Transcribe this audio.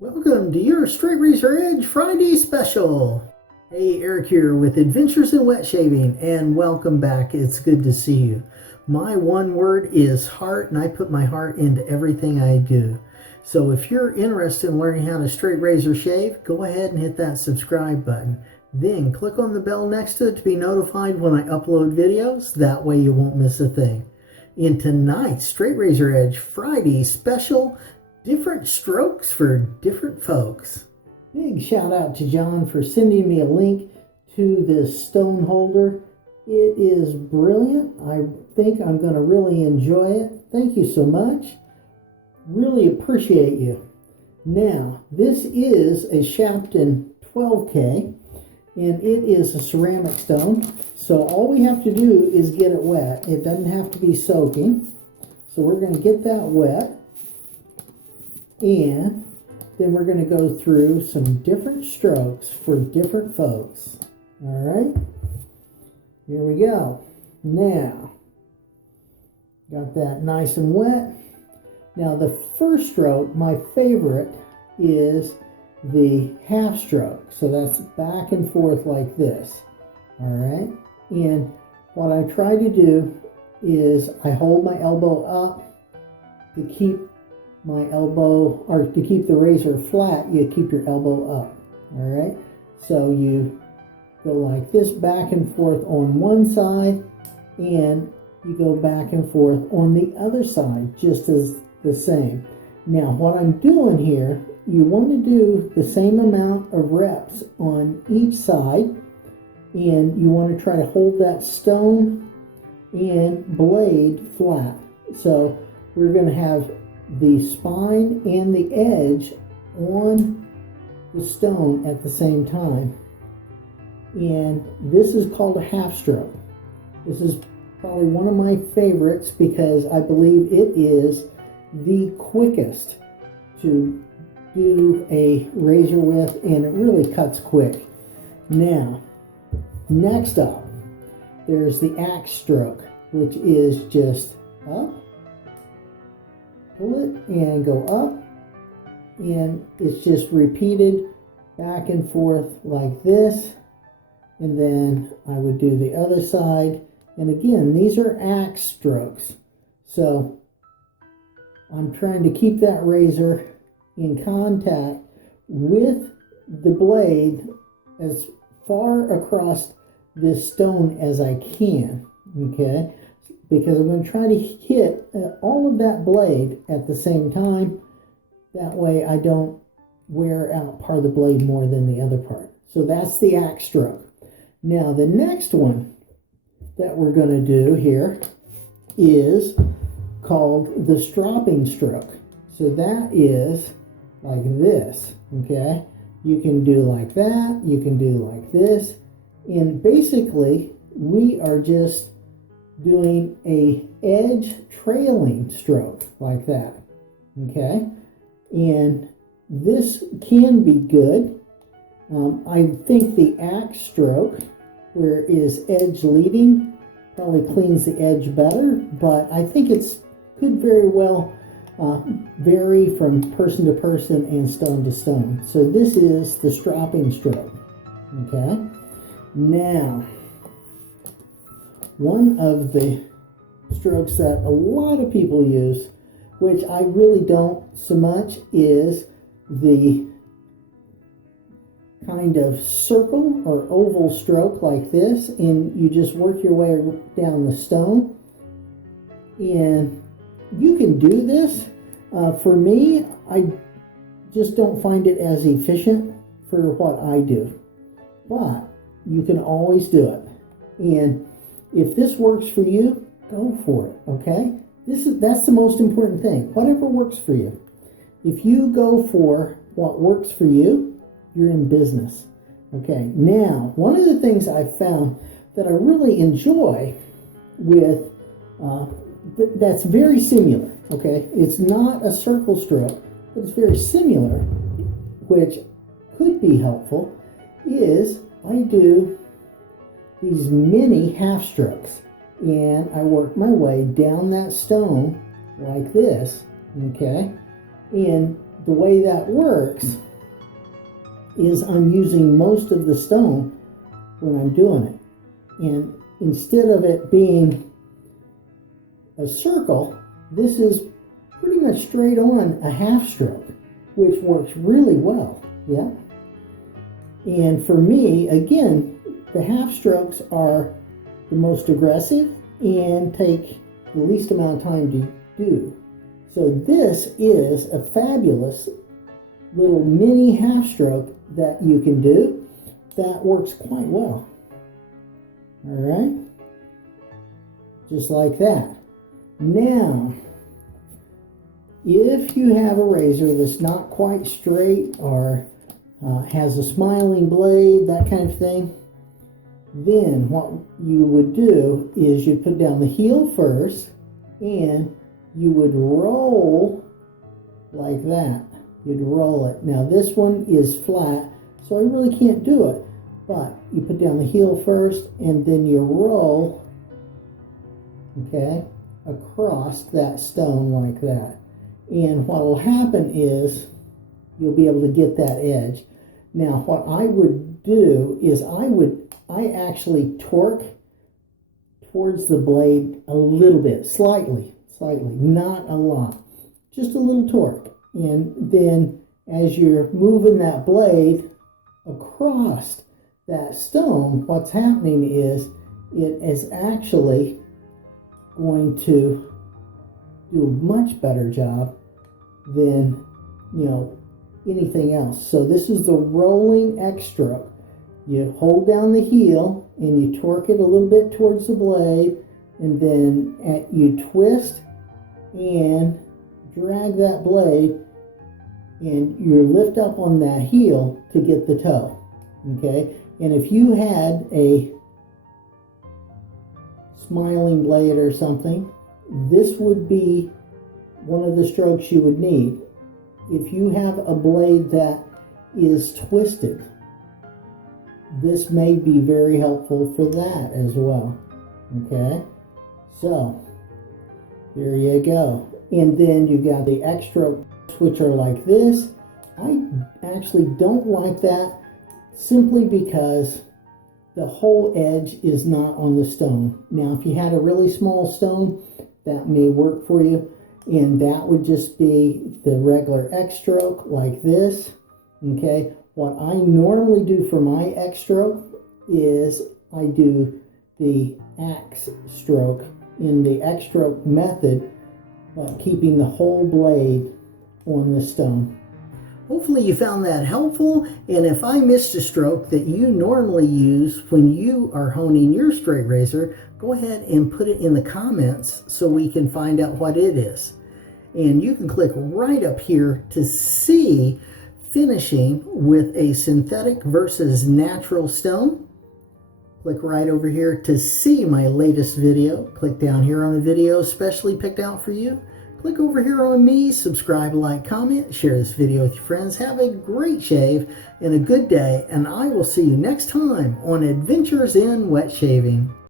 Welcome to your Straight Razor Edge Friday special. Hey, Eric here with Adventures in Wet Shaving, and welcome back. It's good to see you. My one word is heart, and I put my heart into everything I do. So if you're interested in learning how to straight razor shave, go ahead and hit that subscribe button. Then click on the bell next to it to be notified when I upload videos. That way you won't miss a thing. In tonight's Straight Razor Edge Friday special, different strokes for different folks. Big shout out to John for sending me a link to this stone holder. It is brilliant. I think I'm going to really enjoy it. Thank you so much. Really appreciate you. Now, this is a Shapton 12K, and it is a ceramic stone. So all we have to do is get it wet. It doesn't have to be soaking. So we're going to get that wet. And then we're going to go through some different strokes for different folks. All right, here we go. Now, got that nice and wet. Now the first stroke, my favorite, is the half stroke. So that's back and forth like this. All right, and what I try to do is I hold my elbow up to keep my elbow, or to keep the razor flat, you keep your elbow up. All right, so you go like this back and forth on one side, and you go back and forth on the other side, just as the same. Now what I'm doing here, you want to do the same amount of reps on each side, and you want to try to hold that stone and blade flat. So we're going to have the spine and the edge on the stone at the same time. And this is called a half stroke. This is probably one of my favorites because I believe it is the quickest to do a razor with, and it really cuts quick. Now, next up, there's the axe stroke, which is just up, pull it and go up, and it's just repeated back and forth like this. And then I would do the other side, and again, these are axe strokes, so I'm trying to keep that razor in contact with the blade as far across this stone as I can, okay? Because I'm going to try to hit all of that blade at the same time. That way I don't wear out part of the blade more than the other part. So that's the axe stroke. Now the next one that we're going to do here is called the stropping stroke. So that is like this, okay? You can do like that, you can do like this, and basically we are just doing a edge trailing stroke like that, okay? And this can be good. I think the axe stroke, where is edge leading, probably cleans the edge better, but I think it's could very well vary from person to person and stone to stone. So this is the stropping stroke, okay? Now, one of the strokes that a lot of people use, which I really don't so much, is the kind of circle or oval stroke like this, and you just work your way down the stone. And you can do this. For me, I just don't find it as efficient for what I do, but you can always do it. And if this works for you, go for it, okay? That's the most important thing. Whatever works for you. If you go for what works for you, you're in business. Okay, now, one of the things I've found that I really enjoy with, that's very similar, okay? It's not a circle stroke, but it's very similar, which could be helpful, is I do these mini half strokes, and I work my way down that stone like this, okay? And the way that works is I'm using most of the stone when I'm doing it. And instead of it being a circle, this is pretty much straight on a half stroke, which works really well, yeah? And for me, again, the half strokes are the most aggressive and take the least amount of time to do. So this is a fabulous little mini half stroke that you can do that works quite well. All right, just like that. Now, if you have a razor that's not quite straight or has a smiling blade, that kind of thing, then what you would do is you'd put down the heel first and you would roll like that. You'd roll it. Now this one is flat, so I really can't do it. But you put down the heel first and then you roll, okay, across that stone like that. And what will happen is you'll be able to get that edge. Now what I would do is I actually torque towards the blade a little bit, slightly, not a lot, just a little torque. And then as you're moving that blade across that stone, what's happening is it is actually going to do a much better job than, anything else. So this is the rolling X stroke. You hold down the heel and you torque it a little bit towards the blade, and then you twist and drag that blade, and you lift up on that heel to get the toe, okay? And if you had a smiling blade or something, this would be one of the strokes you would need. If you have a blade that is twisted, this may be very helpful for that as well, okay? So, there you go. And then you got the X stroke, which are like this. I actually don't like that simply because the whole edge is not on the stone. Now, if you had a really small stone, that may work for you, and that would just be the regular X stroke like this, okay? What I normally do for my X stroke is I do the axe stroke in the X stroke method, keeping the whole blade on the stone. Hopefully you found that helpful, and if I missed a stroke that you normally use when you are honing your straight razor, go ahead and put it in the comments so we can find out what it is. And you can click right up here to see finishing with a synthetic versus natural stone. Click right over here to see my latest video. Click down here on the video specially picked out for you. Click over here on me, subscribe, like, comment, share this video with your friends. Have a great shave and a good day, and I will see you next time on Adventures in Wet Shaving.